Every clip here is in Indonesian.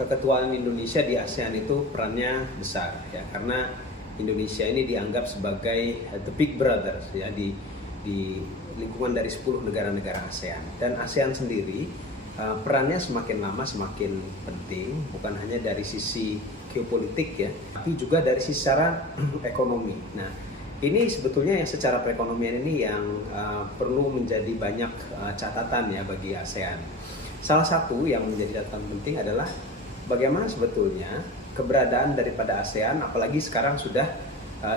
keketuaan Indonesia di ASEAN itu perannya besar ya, karena Indonesia ini dianggap sebagai the big brother ya di lingkungan dari 10 negara-negara ASEAN. Dan ASEAN sendiri perannya semakin lama semakin penting, bukan hanya dari sisi geopolitik ya, tapi juga dari sisi secara ekonomi. Nah, ini sebetulnya yang secara perekonomian ini yang perlu menjadi banyak catatan ya bagi ASEAN. Salah satu yang menjadi catatan penting adalah bagaimana sebetulnya keberadaan daripada ASEAN, apalagi sekarang sudah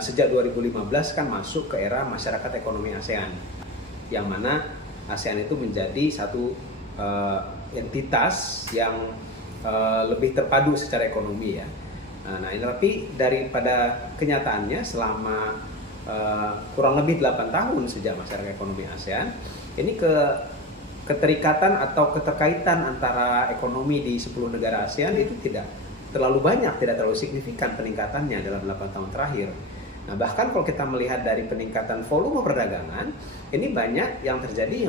sejak 2015 kan masuk ke era masyarakat ekonomi ASEAN, yang mana ASEAN itu menjadi satu entitas yang lebih terpadu secara ekonomi ya. Nah ini tapi daripada kenyataannya selama kurang lebih 8 tahun sejak masyarakat ekonomi ASEAN, ini keterikatan atau keterkaitan antara ekonomi di 10 negara ASEAN itu tidak terlalu banyak, tidak terlalu signifikan peningkatannya dalam 8 tahun terakhir. Nah, bahkan kalau kita melihat dari peningkatan volume perdagangan, ini banyak yang terjadi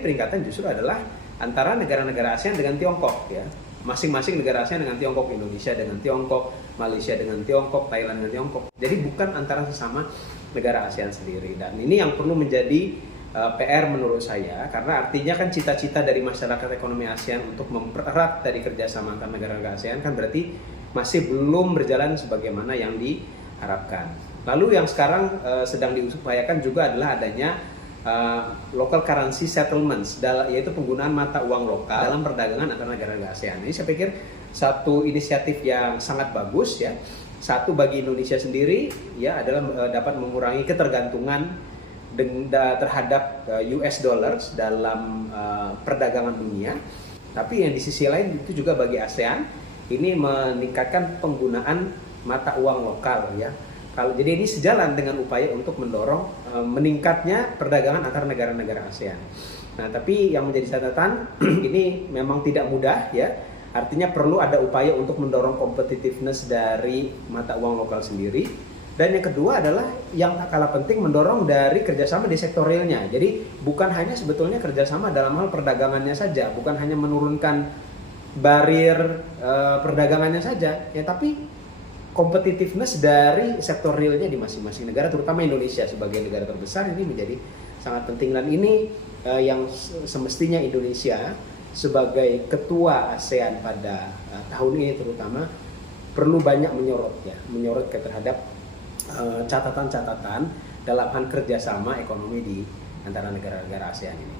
peningkatan justru adalah antara negara-negara ASEAN dengan Tiongkok ya. Masing-masing negara ASEAN dengan Tiongkok, Indonesia dengan Tiongkok, Malaysia dengan Tiongkok, Thailand dengan Tiongkok. Jadi bukan antara sesama negara ASEAN sendiri. Dan ini yang perlu menjadi PR menurut saya, karena artinya kan cita-cita dari masyarakat ekonomi ASEAN untuk mempererat dari kerjasama antar negara-negara ASEAN kan berarti masih belum berjalan sebagaimana yang diharapkan. Lalu yang sekarang sedang diupayakan juga adalah adanya local currency settlements, yaitu penggunaan mata uang lokal dalam perdagangan antar negara-negara ASEAN. Ini saya pikir satu inisiatif yang sangat bagus ya. Satu bagi Indonesia sendiri ya adalah dapat mengurangi ketergantungan terhadap US dollars dalam perdagangan dunia. Tapi yang di sisi lain itu juga bagi ASEAN ini meningkatkan penggunaan mata uang lokal ya. Jadi ini sejalan dengan upaya untuk mendorong meningkatnya perdagangan antar negara-negara ASEAN. Nah, tapi yang menjadi catatan ini memang tidak mudah ya. Artinya perlu ada upaya untuk mendorong competitiveness dari mata uang lokal sendiri. Dan yang kedua adalah yang tak kalah penting mendorong dari kerjasama di sektor realnya. Jadi bukan hanya sebetulnya kerjasama dalam hal perdagangannya saja, bukan hanya menurunkan barir perdagangannya saja, ya tapi competitiveness dari sektor realnya di masing-masing negara, terutama Indonesia sebagai negara terbesar ini menjadi sangat penting. Dan ini yang semestinya Indonesia sebagai ketua ASEAN pada tahun ini terutama perlu banyak menyorot terhadap catatan-catatan dalam hal kerjasama ekonomi di antara negara-negara ASEAN ini.